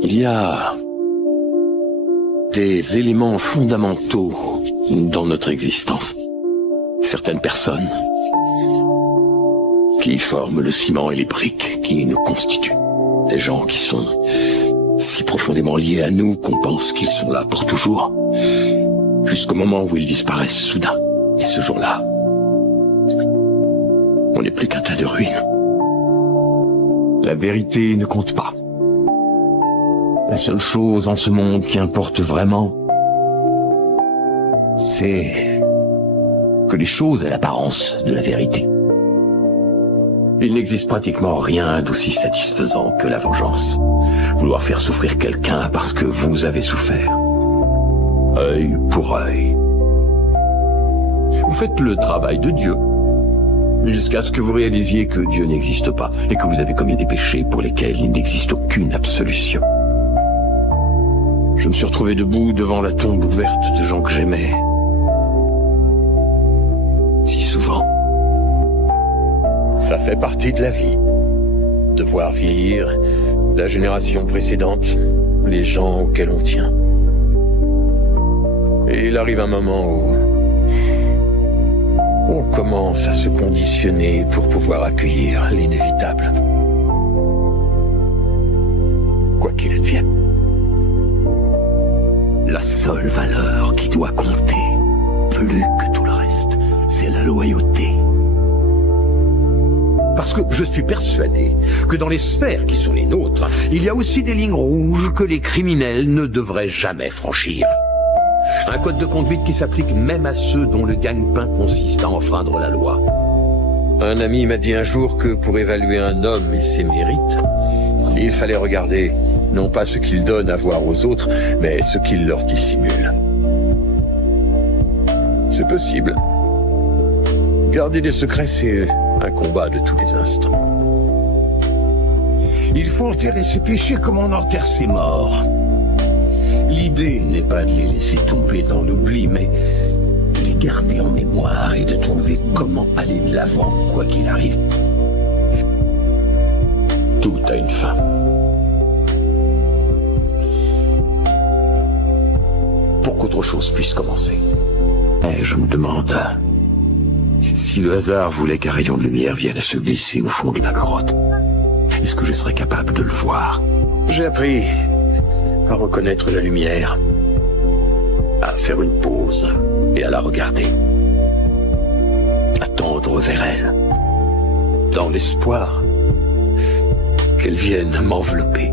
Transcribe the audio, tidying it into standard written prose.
Il y a des éléments fondamentaux dans notre existence. Certaines personnes qui forment le ciment et les briques qui nous constituent. Des gens qui sont si profondément liés à nous qu'on pense qu'ils sont là pour toujours, jusqu'au moment où ils disparaissent soudain. Et ce jour-là, on n'est plus qu'un tas de ruines. La vérité ne compte pas. La seule chose en ce monde qui importe vraiment, c'est que les choses aient l'apparence de la vérité. Il n'existe pratiquement rien d'aussi satisfaisant que la vengeance. Vouloir faire souffrir quelqu'un parce que vous avez souffert. Œil pour œil. Vous faites le travail de Dieu, jusqu'à ce que vous réalisiez que Dieu n'existe pas et que vous avez commis des péchés pour lesquels il n'existe aucune absolution. Je me suis retrouvé debout devant la tombe ouverte de gens que j'aimais. Si souvent. Ça fait partie de la vie. De voir vieillir la génération précédente, les gens auxquels on tient. Et il arrive un moment où on commence à se conditionner pour pouvoir accueillir l'inévitable. Quoi qu'il advienne. La seule valeur qui doit compter, plus que tout le reste, c'est la loyauté. Parce que je suis persuadé que dans les sphères qui sont les nôtres, il y a aussi des lignes rouges que les criminels ne devraient jamais franchir. Un code de conduite qui s'applique même à ceux dont le gagne-pain consiste à enfreindre la loi. Un ami m'a dit un jour que pour évaluer un homme et ses mérites, il fallait regarder non pas ce qu'il donne à voir aux autres, mais ce qu'il leur dissimule. C'est possible. Garder des secrets, c'est un combat de tous les instants. Il faut enterrer ses péchés comme on enterre ses morts. L'idée n'est pas de les laisser tomber dans l'oubli, mais de les garder en mémoire et de trouver comment aller de l'avant, quoi qu'il arrive. Tout a une fin. Pour qu'autre chose puisse commencer. Et je me demande si le hasard voulait qu'un rayon de lumière vienne à se glisser au fond de la grotte. Est-ce que je serais capable de le voir? J'ai appris à reconnaître la lumière, À faire une pause et à la regarder. À tendre vers elle. Dans l'espoir qu'elle vienne m'envelopper.